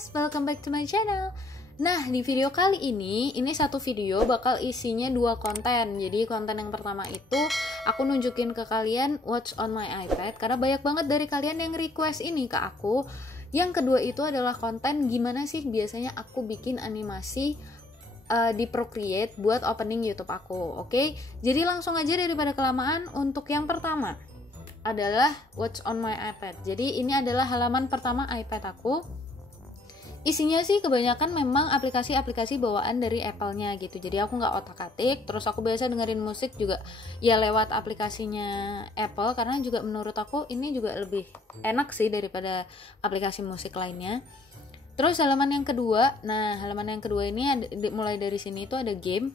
guys, welcome back to my channel. Nah, di video kali ini satu video bakal isinya dua konten. Jadi konten yang pertama itu aku nunjukin ke kalian what's on my iPad, karena banyak banget dari kalian yang request ini ke aku. Yang kedua itu adalah konten gimana sih biasanya aku bikin animasi di Procreate buat opening YouTube aku. Oke, jadi langsung aja daripada kelamaan. Untuk yang pertama adalah what's on my iPad. Jadi ini adalah halaman pertama iPad aku. Isinya sih kebanyakan memang aplikasi-aplikasi bawaan dari Apple-nya gitu. Jadi aku nggak otak-atik. Terus aku biasa dengerin musik juga ya lewat aplikasinya Apple, karena juga menurut aku ini juga lebih enak sih daripada aplikasi musik lainnya. Terus halaman yang kedua, ini mulai dari sini itu ada game.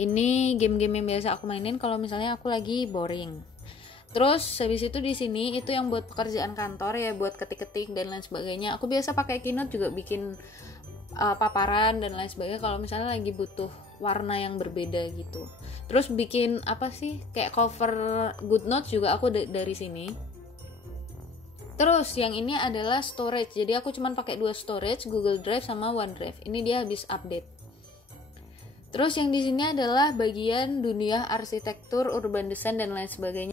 Ini game-game yang biasa aku mainin kalau misalnya aku lagi boring. Terus habis itu di sini itu yang buat pekerjaan kantor ya, buat ketik-ketik dan lain sebagainya. Aku biasa pakai Keynote juga bikin paparan dan lain sebagainya kalau misalnya lagi butuh warna yang berbeda gitu. Terus bikin apa sih kayak cover GoodNotes juga aku dari sini. Terus yang ini adalah storage. Jadi aku cuman pakai dua storage, Google Drive sama OneDrive. Ini dia habis update. Terus yang di sini adalah bagian dunia arsitektur, urban design dan lain sebagainya.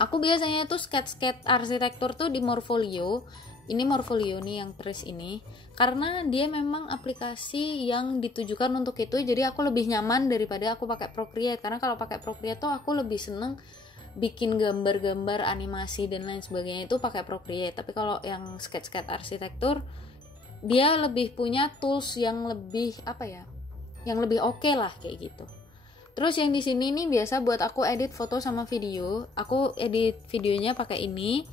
Aku biasanya tuh sketch arsitektur tuh di Morpholio. Ini Morpholio nih yang tulis ini, karena dia memang aplikasi yang ditujukan untuk itu. Jadi aku lebih nyaman daripada aku pakai Procreate, karena kalau pakai Procreate tuh aku lebih seneng bikin gambar-gambar animasi dan lain sebagainya itu pakai Procreate. Tapi kalau yang sketch arsitektur dia lebih punya tools yang lebih yang lebih oke lah kayak gitu. Terus yang di sini nih biasa buat aku edit foto sama video. Aku edit videonya pakai ini.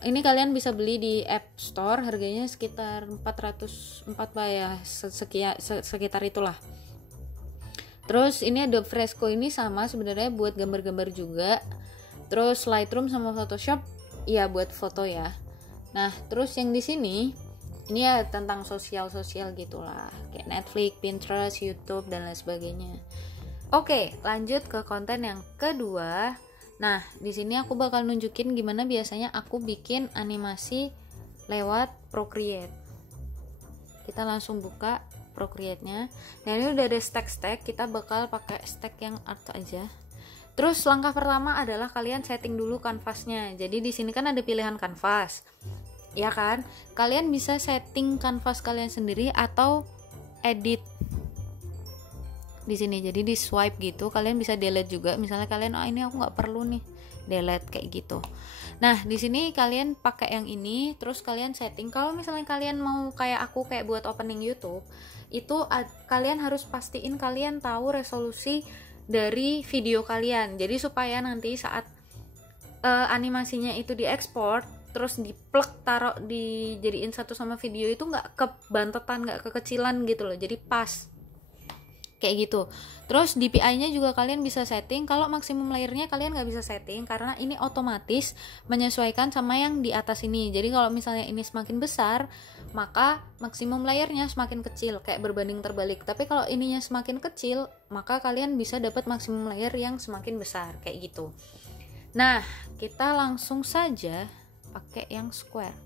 Ini kalian bisa beli di App Store, harganya sekitar 404 ya, sekitar itulah. Terus ini ada Fresco, ini sama sebenarnya buat gambar-gambar juga. Terus Lightroom sama Photoshop ya buat foto ya. Nah, terus yang di sini ini ya tentang sosial gitulah, kayak Netflix, Pinterest, YouTube dan lain sebagainya. Oke, lanjut ke konten yang kedua. Nah, di sini aku bakal nunjukin gimana biasanya aku bikin animasi lewat Procreate. Kita langsung buka Procreate-nya. Nah, ini udah ada stack. Kita bakal pakai stack yang art aja. Terus langkah pertama adalah kalian setting dulu kanvasnya. Jadi di sini kan ada pilihan kanvas. Ya kan? Kalian bisa setting kanvas kalian sendiri atau edit di sini. Jadi di swipe gitu, kalian bisa delete juga. Misalnya kalian ini aku nggak perlu nih, delete kayak gitu. Nah, di sini kalian pakai yang ini, terus kalian setting. Kalau misalnya kalian mau kayak aku kayak buat opening YouTube, itu kalian harus pastiin kalian tahu resolusi dari video kalian. Jadi supaya nanti saat animasinya itu diekspor, terus diplek taruh dijadiin satu sama video itu nggak kebantetan, nggak kekecilan gitu loh. Jadi pas kayak gitu. Terus DPI-nya juga kalian bisa setting. Kalau maksimum layernya kalian nggak bisa setting karena ini otomatis menyesuaikan sama yang di atas ini. Jadi kalau misalnya ini semakin besar, maka maksimum layernya semakin kecil, kayak berbanding terbalik. Tapi kalau ininya semakin kecil, maka kalian bisa dapat maksimum layer yang semakin besar kayak gitu. Nah, kita langsung saja pakai yang square.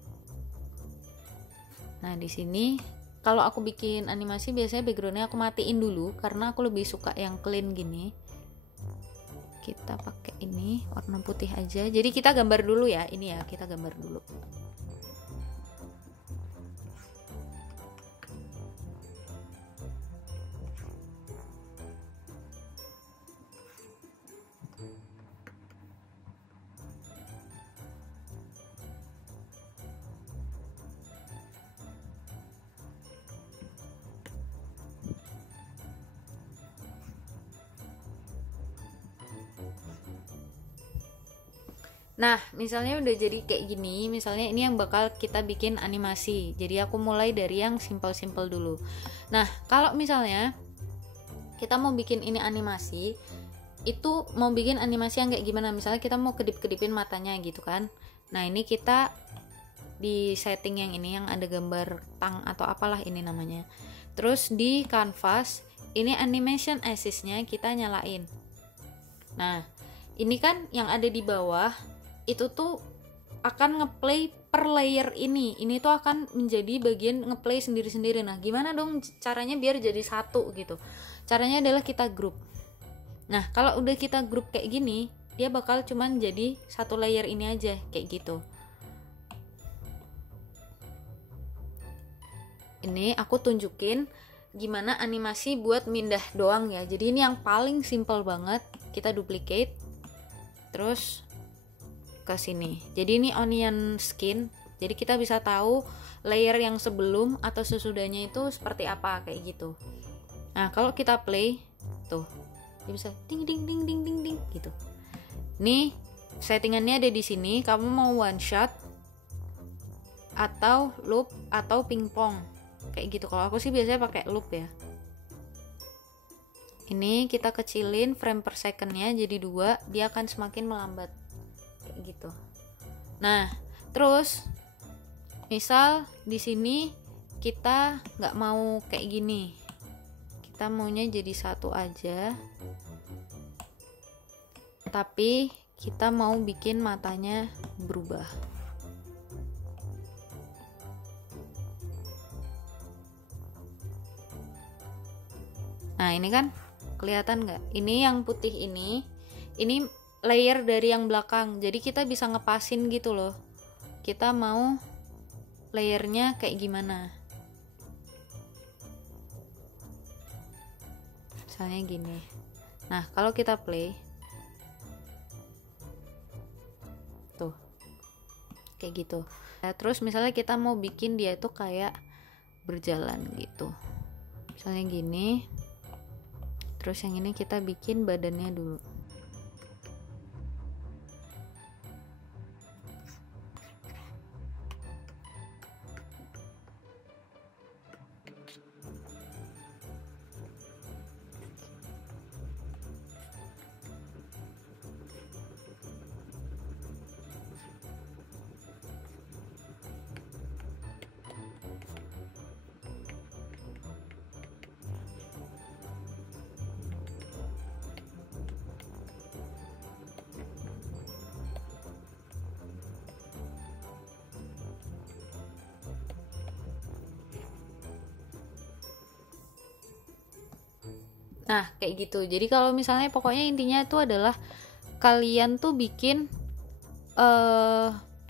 Nah, di sini kalau aku bikin animasi biasanya backgroundnya aku matiin dulu karena aku lebih suka yang clean gini. Kita pakai ini warna putih aja. Jadi kita gambar dulu ya. Ini ya, kita gambar dulu. Nah, misalnya udah jadi kayak gini, misalnya ini yang bakal kita bikin animasi. Jadi aku mulai dari yang simple dulu. Nah, kalau misalnya kita mau bikin ini animasi, itu mau bikin animasi yang kayak gimana? Misalnya kita mau kedip-kedipin matanya gitu kan. Nah, ini kita di setting yang ini yang ada gambar tang atau apalah ini namanya. Terus di canvas, ini animation assist-nya kita nyalain. Nah, ini kan yang ada di bawah itu tuh akan ngeplay per layer ini tuh akan menjadi bagian ngeplay sendiri-sendiri. Nah gimana dong caranya biar jadi satu gitu? Caranya adalah kita grup. Nah kalau udah kita grup kayak gini, dia bakal cuman jadi satu layer ini aja kayak gitu. Ini aku tunjukin gimana animasi buat mindah doang ya. Jadi ini yang paling simple banget. Kita duplicate terus ke sini. Jadi ini onion skin. Jadi kita bisa tahu layer yang sebelum atau sesudahnya itu seperti apa kayak gitu. Nah, kalau kita play tuh, dia bisa ding ding ding ding ding ding gitu. Nih, settingannya ada di sini. Kamu mau one shot atau loop atau pingpong kayak gitu. Kalau aku sih biasanya pakai loop ya. Ini kita kecilin frame per secondnya jadi 2, dia akan semakin melambat kayak gitu. Nah, terus misal di sini kita nggak mau kayak gini, kita maunya jadi satu aja, tapi kita mau bikin matanya berubah. Nah ini kan kelihatan nggak? Ini yang putih ini layer dari yang belakang, jadi kita bisa ngepasin gitu loh, kita mau layernya kayak gimana. Misalnya gini. Nah kalau kita play tuh kayak gitu. Nah, terus misalnya kita mau bikin dia itu kayak berjalan gitu, misalnya gini. Terus yang ini kita bikin badannya dulu. Nah kayak gitu. Jadi kalau misalnya pokoknya intinya itu adalah kalian tuh bikin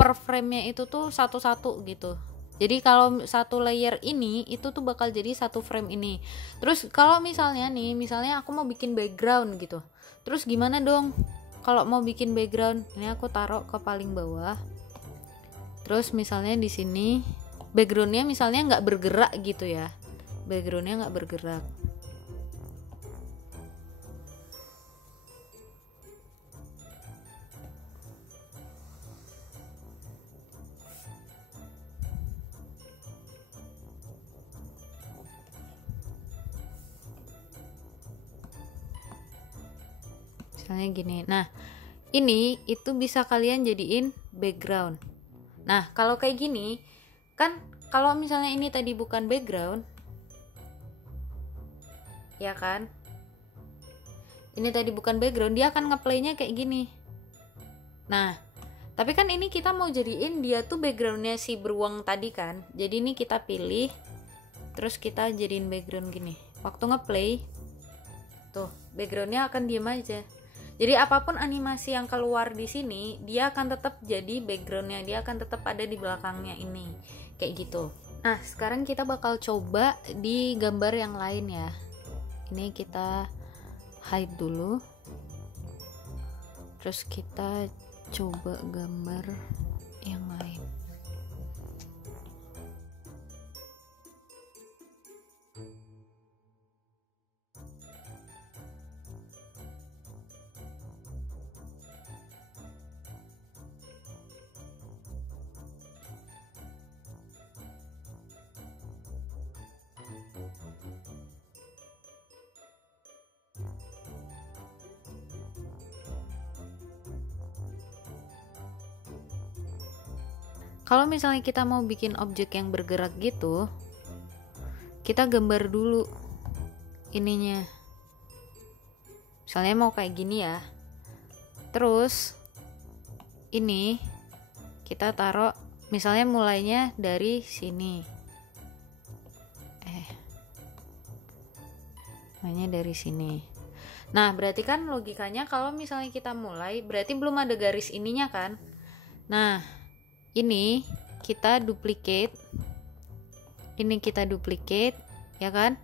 per frame-nya itu tuh satu-satu gitu. Jadi kalau satu layer ini itu tuh bakal jadi satu frame ini. Terus kalau misalnya nih, misalnya aku mau bikin background gitu, terus gimana dong kalau mau bikin background? Ini aku taruh ke paling bawah. Terus misalnya di sini backgroundnya misalnya nggak bergerak gitu ya, backgroundnya nggak bergerak. Misalnya gini. Nah ini itu bisa kalian jadiin background. Nah kalau kayak gini kan, kalau misalnya ini tadi bukan background ya kan, ini tadi bukan background, dia akan ngeplaynya kayak gini. Nah tapi kan ini kita mau jadiin dia tuh backgroundnya si beruang tadi kan. Jadi ini kita pilih, terus kita jadiin background gini. Waktu ngeplay tuh backgroundnya akan diem aja. Jadi apapun animasi yang keluar di sini, dia akan tetap jadi backgroundnya, dia akan tetap ada di belakangnya ini, kayak gitu. Nah sekarang kita bakal coba di gambar yang lain ya. Ini kita hide dulu, terus kita coba gambar yang lain. Kalau misalnya kita mau bikin objek yang bergerak gitu, kita gambar dulu ininya. Misalnya mau kayak gini ya. Terus ini kita taruh misalnya mulainya dari sini, mulainya dari sini. Nah, berarti kan logikanya kalau misalnya kita mulai, berarti belum ada garis ininya kan. Nah, ini kita duplicate, ini kita duplicate, ya kan?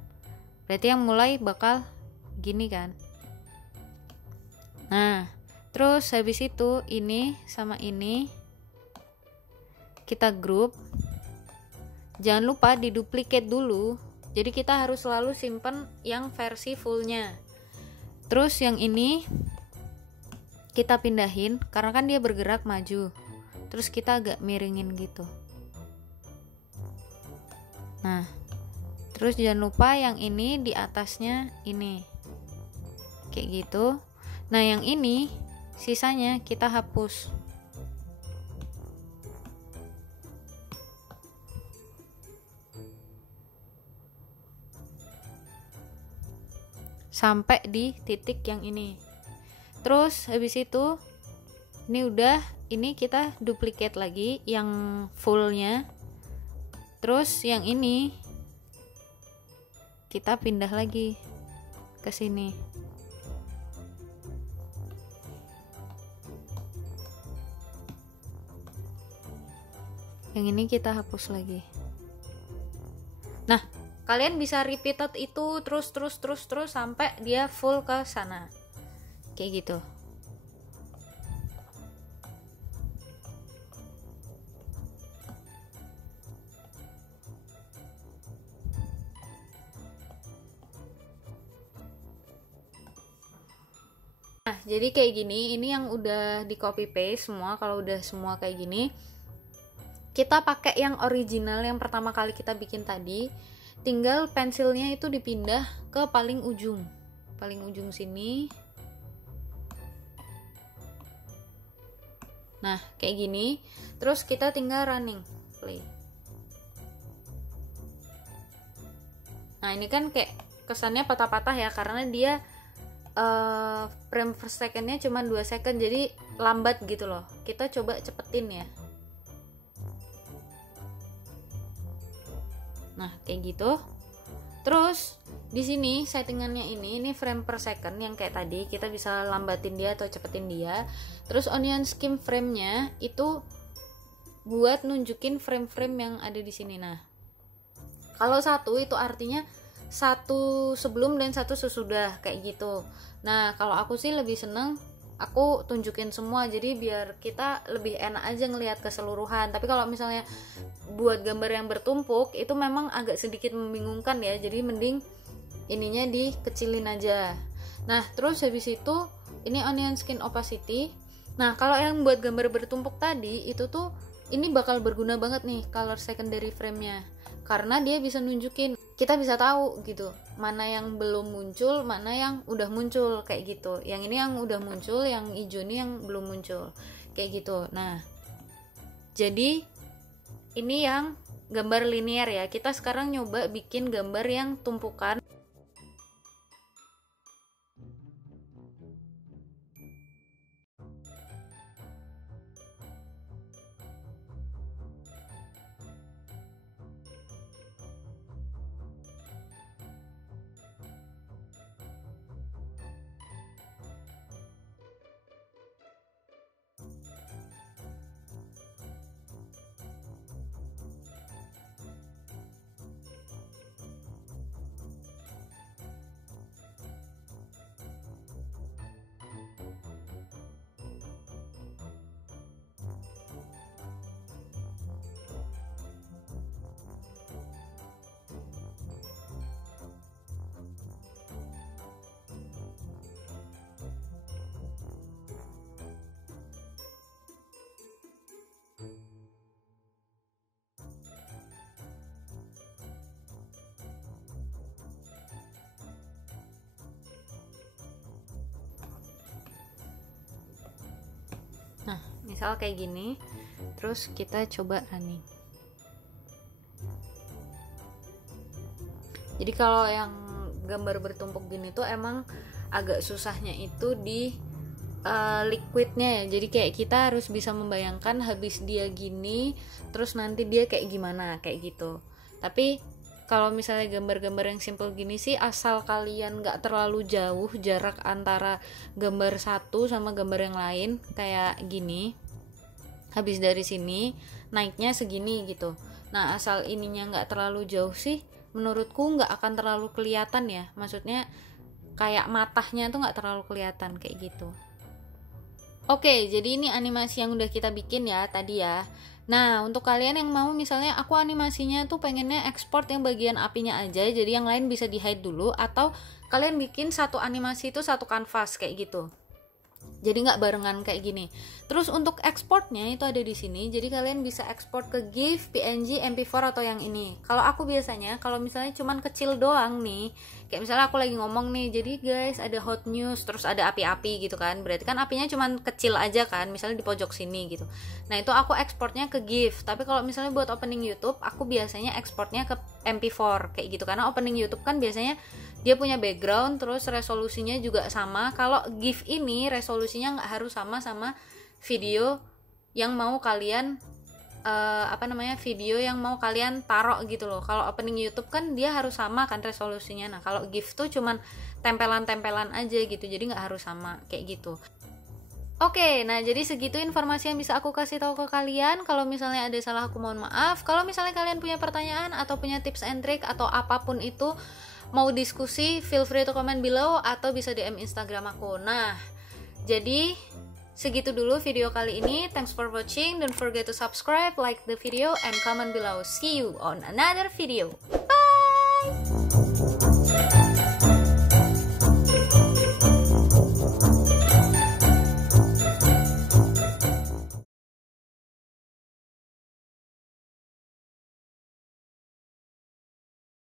Berarti yang mulai bakal gini kan. Nah, terus habis itu ini sama ini kita group. Jangan lupa diduplicate dulu. Jadi kita harus selalu simpen yang versi fullnya. Terus yang ini kita pindahin karena kan dia bergerak maju. Terus kita agak miringin gitu. Nah, terus jangan lupa yang ini di atasnya ini. Kayak gitu. Nah, yang ini sisanya kita hapus. Sampai di titik yang ini. Terus habis itu ini udah, ini kita duplicate lagi yang fullnya. Terus yang ini kita pindah lagi ke sini. Yang ini kita hapus lagi. Nah, kalian bisa repeated itu terus sampai dia full ke sana. Kayak gitu. Nah, jadi kayak gini, ini yang udah di copy paste semua. Kalau udah semua kayak gini, kita pakai yang original yang pertama kali kita bikin tadi. Tinggal pensilnya itu dipindah ke paling ujung sini. Nah, kayak gini. Terus kita tinggal running play. Nah, ini kan kayak kesannya patah-patah ya, karena dia frame per secondnya cuma 2 second, jadi lambat gitu loh. Kita coba cepetin ya. Nah, kayak gitu. Terus di sini settingannya ini frame per second yang kayak tadi, kita bisa lambatin dia atau cepetin dia. Terus onion scheme frame-nya itu buat nunjukin frame-frame yang ada di sini. Nah, kalau satu itu artinya satu sebelum dan satu sesudah kayak gitu. Nah, kalau aku sih lebih seneng aku tunjukin semua, jadi biar kita lebih enak aja ngelihat keseluruhan. Tapi kalau misalnya buat gambar yang bertumpuk itu memang agak sedikit membingungkan ya, jadi mending ininya dikecilin aja. Nah, terus habis itu ini onion skin opacity. Nah, kalau yang buat gambar bertumpuk tadi itu tuh ini bakal berguna banget nih color secondary frame-nya, karena dia bisa nunjukin, kita bisa tahu gitu mana yang belum muncul, mana yang udah muncul kayak gitu. Yang ini yang udah muncul, yang hijau ini yang belum muncul kayak gitu. Nah, jadi ini yang gambar linear ya. Kita sekarang nyoba bikin gambar yang tumpukan. Nah, misal kayak gini, terus kita coba running. Jadi kalau yang gambar bertumpuk gini tuh emang agak susahnya itu di liquidnya ya. Jadi kayak kita harus bisa membayangkan habis dia gini terus nanti dia kayak gimana, kayak gitu. Tapi kalau misalnya gambar-gambar yang simple gini sih, asal kalian gak terlalu jauh jarak antara gambar satu sama gambar yang lain, kayak gini, habis dari sini naiknya segini gitu. Nah asal ininya gak terlalu jauh sih, menurutku gak akan terlalu kelihatan ya. Maksudnya kayak matanya tuh gak terlalu kelihatan kayak gitu. Oke, jadi ini animasi yang udah kita bikin ya tadi ya. Nah, untuk kalian yang mau misalnya aku animasinya tuh pengennya ekspor yang bagian apinya aja, jadi yang lain bisa di hide dulu, atau kalian bikin satu animasi itu satu kanvas kayak gitu. Jadi nggak barengan kayak gini. Terus untuk ekspornya itu ada di sini. Jadi kalian bisa ekspor ke GIF, PNG, MP4 atau yang ini. Kalau aku biasanya kalau misalnya cuman kecil doang nih, kayak misalnya aku lagi ngomong nih, jadi guys ada hot news, terus ada api-api gitu kan. Berarti kan apinya cuman kecil aja kan, misalnya di pojok sini gitu. Nah, itu aku ekspornya ke GIF. Tapi kalau misalnya buat opening YouTube, aku biasanya ekspornya ke MP4 kayak gitu. Karena opening YouTube kan biasanya dia punya background, terus resolusinya juga sama. Kalau GIF ini resolusinya nggak harus sama video yang mau kalian video yang mau kalian taruh gitu loh. Kalau opening YouTube kan dia harus sama kan resolusinya. Nah kalau GIF tuh cuman tempelan-tempelan aja gitu, jadi nggak harus sama kayak gitu. Oke, nah jadi segitu informasi yang bisa aku kasih tahu ke kalian. Kalau misalnya ada salah aku mohon maaf. Kalau misalnya kalian punya pertanyaan atau punya tips and trick atau apapun itu, mau diskusi, feel free to comment below atau bisa DM Instagram aku. Nah, jadi segitu dulu video kali ini. Thanks for watching. Don't forget to subscribe, like the video, and comment below. See you on another video. Bye!